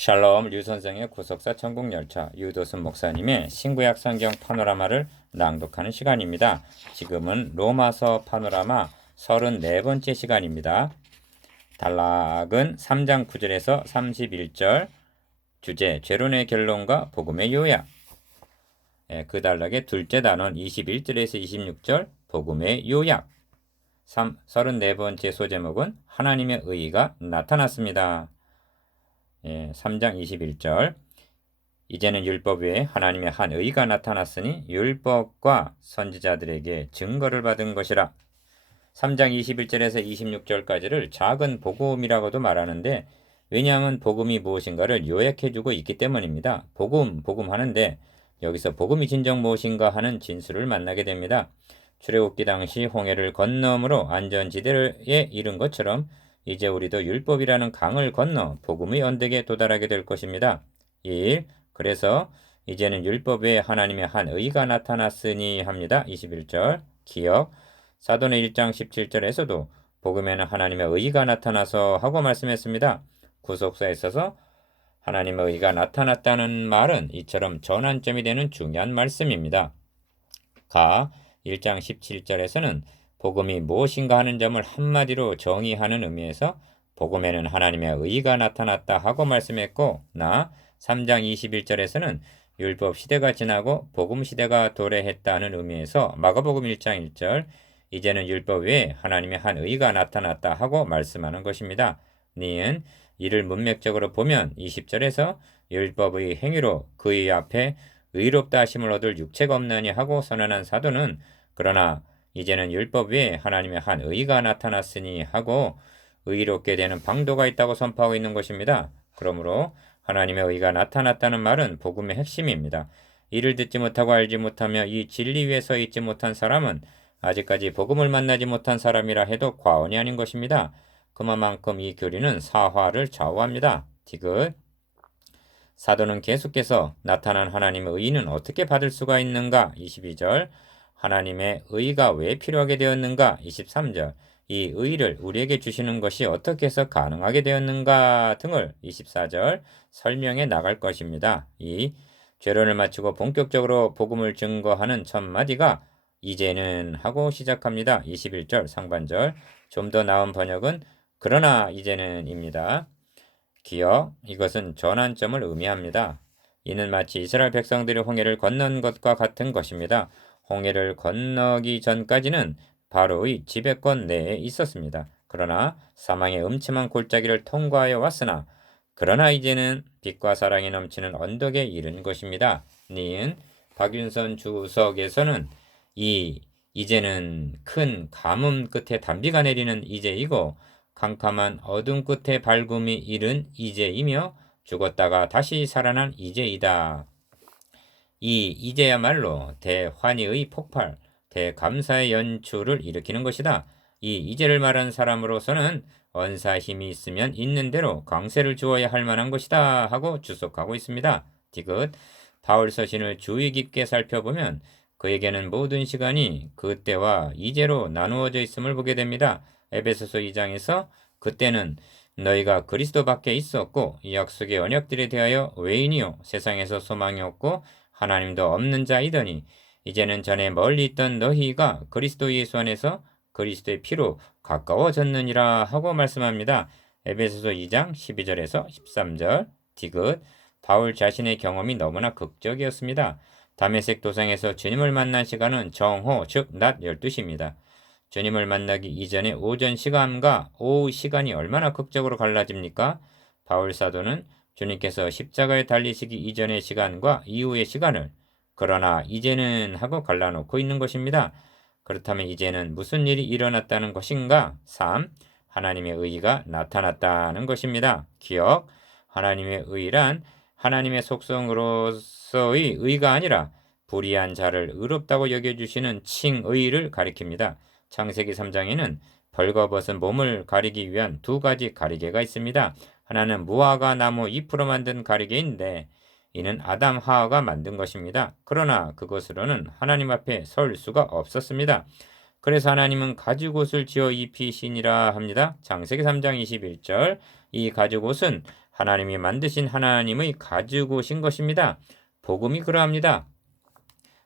샬롬 류선생의 구속사 천국열차 유도순 목사님의 신구약 성경 파노라마를 낭독하는 시간입니다. 지금은 로마서 파노라마 34번째 시간입니다. 단락은 3장 9절에서 31절, 주제 죄론의 결론과 복음의 요약. 그 단락의 둘째 단원 21절에서 26절, 복음의 요약. 34번째 소제목은 하나님의 의의가 나타났습니다. 3장 21절, 이제는 율법 외에 하나님의 한 의가 나타났으니 율법과 선지자들에게 증거를 받은 것이라. 3장 21절에서 26절까지를 작은 복음이라고도 말하는데, 왜냐하면 복음이 무엇인가를 요약해주고 있기 때문입니다. 복음 하는데 여기서 복음이 진정 무엇인가 하는 진수를 만나게 됩니다. 출애굽기 당시 홍해를 건너므로 안전지대에 이른 것처럼 이제 우리도 율법이라는 강을 건너 복음의 언덕에 도달하게 될 것입니다. 1. 그래서 이제는 율법 외에 하나님의 한 의가 나타났으니 합니다. 21절 기억. 사도는 1장 17절에서도 복음에는 하나님의 의가 나타나서 하고 말씀했습니다. 구속사에 있어서 하나님의 의가 나타났다는 말은 이처럼 전환점이 되는 중요한 말씀입니다. 1장 17절에서는 복음이 무엇인가 하는 점을 한마디로 정의하는 의미에서 복음에는 하나님의 의가 나타났다 하고 말씀했고, 3장 21절에서는 율법 시대가 지나고 복음 시대가 도래했다는 의미에서 마가복음 1장 1절 이제는 율법 외에 하나님의 한 의가 나타났다 하고 말씀하는 것입니다. 니은 이를 문맥적으로 보면 20절에서 율법의 행위로 그의 앞에 의롭다 하심을 얻을 육체가 없나니 하고 선언한 사도는 그러나 이제는 율법 외에 하나님의 한 의가 나타났으니 하고 의롭게 되는 방도가 있다고 선포하고 있는 것입니다. 그러므로 하나님의 의가 나타났다는 말은 복음의 핵심입니다. 이를 듣지 못하고 알지 못하며 이 진리 위에 서 있지 못한 사람은 아직까지 복음을 만나지 못한 사람이라 해도 과언이 아닌 것입니다. 그만큼 이 교리는 사화를 좌우합니다. 디귿. 사도는 계속해서 나타난 하나님의 의는 어떻게 받을 수가 있는가? 22절. 하나님의 의가 왜 필요하게 되었는가? 23절. 이 의를 우리에게 주시는 것이 어떻게 해서 가능하게 되었는가 등을 24절 설명해 나갈 것입니다. 이 죄론을 마치고 본격적으로 복음을 증거하는 첫 마디가 이제는 하고 시작합니다. 21절 상반절. 좀 더 나은 번역은 그러나 이제는입니다. 기억, 이것은 전환점을 의미합니다. 이는 마치 이스라엘 백성들이 홍해를 건넌 것과 같은 것입니다. 홍해를 건너기 전까지는 바로의 지배권 내에 있었습니다. 그러나 사망의 음침한 골짜기를 통과하여 왔으나 그러나 이제는 빛과 사랑이 넘치는 언덕에 이른 것입니다. 니은 박윤선 주석에서는 이제는 큰 가뭄 끝에 단비가 내리는 이제이고 캄캄한 어둠 끝에 밝음이 이른 이제이며 죽었다가 다시 살아난 이제이다. 이 이제야말로 대환희의 폭발, 대감사의 연출을 일으키는 것이다. 이 이제를 말한 사람으로서는 언사 힘이 있으면 있는 대로 강세를 주어야 할 만한 것이다 하고 주석하고 있습니다. 디귿. 바울 서신을 주의 깊게 살펴보면 그에게는 모든 시간이 그때와 이제로 나누어져 있음을 보게 됩니다. 에베소서 2장에서 그때는 너희가 그리스도 밖에 있었고 이 약속의 언약들에 대하여 외인이요 세상에서 소망이 없고 하나님도 없는 자이더니 이제는 전에 멀리 있던 너희가 그리스도 예수 안에서 그리스도의 피로 가까워졌느니라 하고 말씀합니다. 에베소서 2장 12절에서 13절. 디귿. 바울 자신의 경험이 너무나 극적이었습니다. 다메섹 도상에서 주님을 만난 시간은 정오 즉 낮 12시입니다. 주님을 만나기 이전의 오전 시간과 오후 시간이 얼마나 극적으로 갈라집니까? 바울 사도는 주님께서 십자가에 달리시기 이전의 시간과 이후의 시간을 그러나 이제는 하고 갈라놓고 있는 것입니다. 그렇다면 이제는 무슨 일이 일어났다는 것인가? 3. 하나님의 의의가 나타났다는 것입니다. 기억. 하나님의 의란 하나님의 속성으로서의 의가 아니라 불의한 자를 의롭다고 여겨주시는 칭의를 가리킵니다. 창세기 3장에는 벌거벗은 몸을 가리기 위한 두 가지 가리개가 있습니다. 하나는 무화과 나무 잎으로 만든 가리개인데 이는 아담 하와가 만든 것입니다. 그러나 그것으로는 하나님 앞에 설 수가 없었습니다. 그래서 하나님은 가죽옷을 지어 입히시니라 합니다. 창세기 3장 21절. 이 가죽옷은 하나님이 만드신 하나님의 가지고 오신 것입니다. 복음이 그러합니다.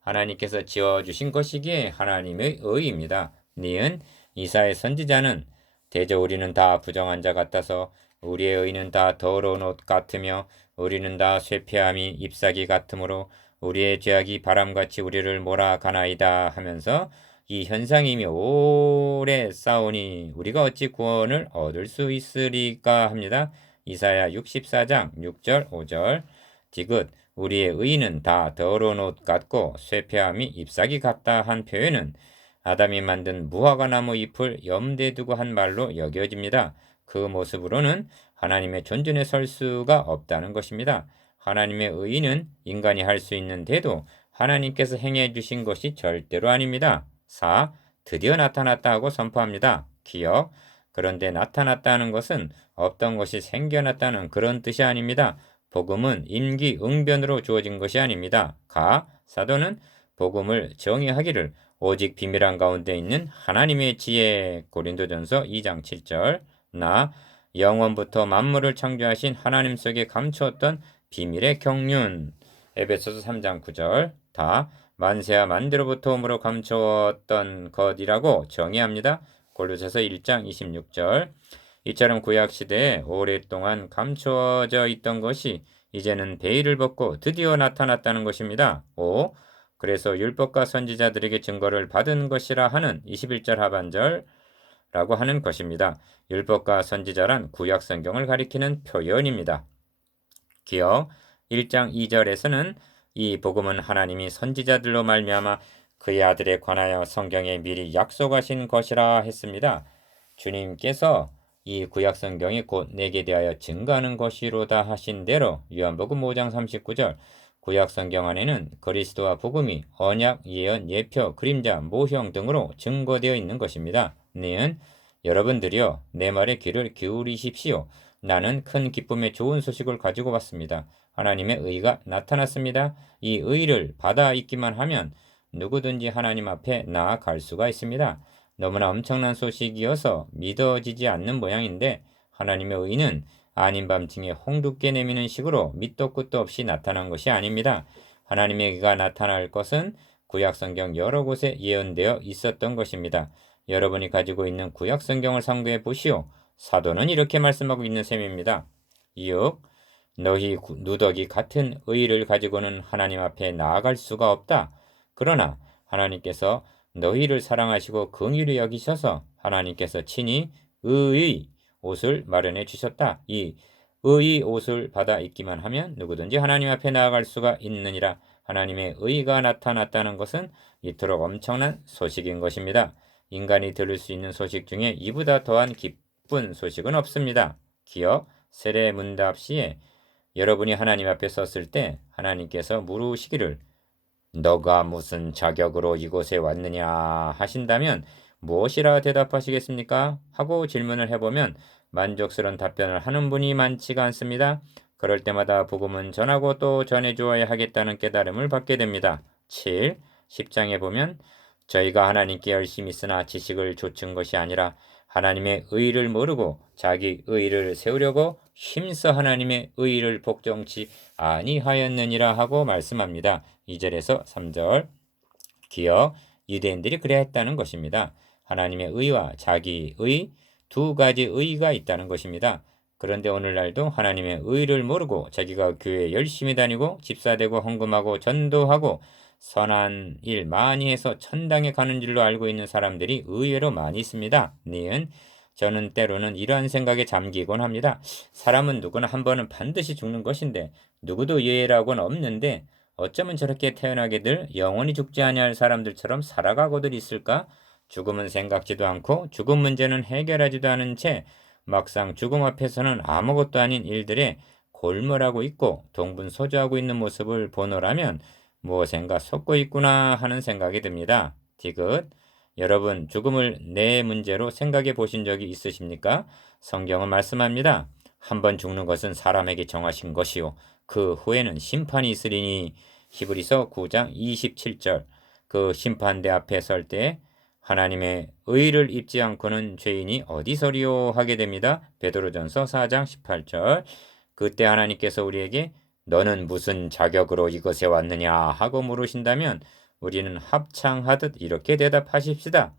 하나님께서 지어주신 것이기에 하나님의 의입니다. 니은 이사의 선지자는 대저 우리는 다 부정한 자 같아서 우리의 의는 다 더러운 옷 같으며 우리는 다 쇠폐함이 잎사귀 같으므로 우리의 죄악이 바람같이 우리를 몰아가나이다 하면서 이 현상이 이미 오래 싸우니 우리가 어찌 구원을 얻을 수 있으리까 합니다. 이사야 64장 6절 5절 디귿 우리의 의는 다 더러운 옷 같고 쇠폐함이 잎사귀 같다 한 표현은 아담이 만든 무화과 나무 잎을 염두에 두고 한 말로 여겨집니다. 그 모습으로는 하나님의 존전에 설 수가 없다는 것입니다. 하나님의 의는 인간이 할 수 있는데도 하나님께서 행해 주신 것이 절대로 아닙니다. 4. 드디어 나타났다 하고 선포합니다. 기억. 그런데 나타났다는 것은 없던 것이 생겨났다는 그런 뜻이 아닙니다. 복음은 임기응변으로 주어진 것이 아닙니다. 가. 사도는 복음을 정의하기를 오직 비밀한 가운데 있는 하나님의 지혜. 고린도전서 2장 7절. 나. 영원부터 만물을 창조하신 하나님 속에 감추었던 비밀의 경륜. 에베소서 3장 9절. 다. 만세와 만대로부터 오므로 감추었던 것이라고 정의합니다. 골로새서 1장 26절. 이처럼 구약시대에 오랫동안 감추어져 있던 것이 이제는 베일을 벗고 드디어 나타났다는 것입니다. 5. 그래서 율법과 선지자들에게 증거를 받은 것이라 하는 21절 하반절라고 하는 것입니다. 율법과 선지자란 구약 성경을 가리키는 표현입니다. 기억 1장 2절에서는 이 복음은 하나님이 선지자들로 말미암아 그의 아들에 관하여 성경에 미리 약속하신 것이라 했습니다. 주님께서 이 구약 성경이 곧 내게 대하여 증거하는 것이로다 하신 대로 요한복음 5장 39절 구약 성경 안에는 그리스도와 복음이 언약, 예언, 예표, 그림자, 모형 등으로 증거되어 있는 것입니다. 니은 여러분들이여 내 말에 귀를 기울이십시오. 나는 큰 기쁨의 좋은 소식을 가지고 왔습니다. 하나님의 의가 나타났습니다. 이 의를 받아 있기만 하면 누구든지 하나님 앞에 나아갈 수가 있습니다. 너무나 엄청난 소식이어서 믿어지지 않는 모양인데 하나님의 의는 아닌 밤중에 홍두깨 내미는 식으로 밑도 끝도 없이 나타난 것이 아닙니다. 하나님의 의가 나타날 것은 구약성경 여러 곳에 예언되어 있었던 것입니다. 여러분이 가지고 있는 구약성경을 상고해 보시오. 사도는 이렇게 말씀하고 있는 셈입니다. 6. 너희 누더기 같은 의를 가지고는 하나님 앞에 나아갈 수가 없다. 그러나 하나님께서 너희를 사랑하시고 긍휼히 여기셔서 하나님께서 친히 의의 옷을 마련해 주셨다. 이 의의 옷을 받아 입기만 하면 누구든지 하나님 앞에 나아갈 수가 있느니라. 하나님의 의가 나타났다는 것은 이토록 엄청난 소식인 것입니다. 인간이 들을 수 있는 소식 중에 이보다 더한 기쁜 소식은 없습니다. 기억 세례 문답 시에 여러분이 하나님 앞에 섰을 때 하나님께서 물으시기를 너가 무슨 자격으로 이곳에 왔느냐 하신다면 무엇이라 대답하시겠습니까? 하고 질문을 해보면 만족스러운 답변을 하는 분이 많지가 않습니다. 그럴 때마다 복음은 전하고 또 전해주어야 하겠다는 깨달음을 받게 됩니다. 7. 10장에 보면 저희가 하나님께 열심히 쓰나 지식을 좇은 것이 아니라 하나님의 의를 모르고 자기 의를 세우려고 힘써 하나님의 의를 복종치 아니하였느니라 하고 말씀합니다. 2절에서 3절 기억 유대인들이 그래야 했다는 것입니다. 하나님의 의와 자기 의 두 가지 의가 있다는 것입니다. 그런데 오늘날도 하나님의 의를 모르고 자기가 교회에 열심히 다니고 집사되고 헌금하고 전도하고 선한 일 많이 해서 천당에 가는 줄로 알고 있는 사람들이 의외로 많이 있습니다. 니은 저는 때로는 이러한 생각에 잠기곤 합니다. 사람은 누구나 한 번은 반드시 죽는 것인데 누구도 예외라고는 없는데 어쩌면 저렇게 태어나게들 영원히 죽지 아니할 사람들처럼 살아가고들 있을까? 죽음은 생각지도 않고 죽음 문제는 해결하지도 않은 채 막상 죽음 앞에서는 아무것도 아닌 일들에 골몰하고 있고 동분서주하고 있는 모습을 보노라면 무엇인가 속고 있구나 하는 생각이 듭니다. 디귿 여러분 죽음을 내 문제로 생각해 보신 적이 있으십니까? 성경은 말씀합니다. 한 번 죽는 것은 사람에게 정하신 것이요 그 후에는 심판이 있으리니 히브리서 9장 27절 그 심판대 앞에 설 때 하나님의 의를 입지 않고는 죄인이 어디서리요 하게 됩니다. 베드로전서 4장 18절 그때 하나님께서 우리에게 너는 무슨 자격으로 이것에 왔느냐 하고 물으신다면 우리는 합창하듯 이렇게 대답하십시다.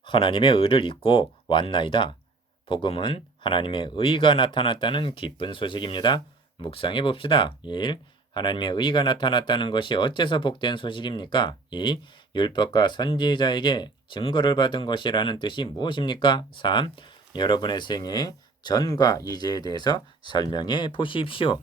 하나님의 의를 입고 왔나이다. 복음은 하나님의 의가 나타났다는 기쁜 소식입니다. 묵상해 봅시다. 1. 하나님의 의가 나타났다는 것이 어째서 복된 소식입니까? 2. 율법과 선지자에게 증거를 받은 것이라는 뜻이 무엇입니까? 3. 여러분의 생애 전과 이제에 대해서 설명해 보십시오.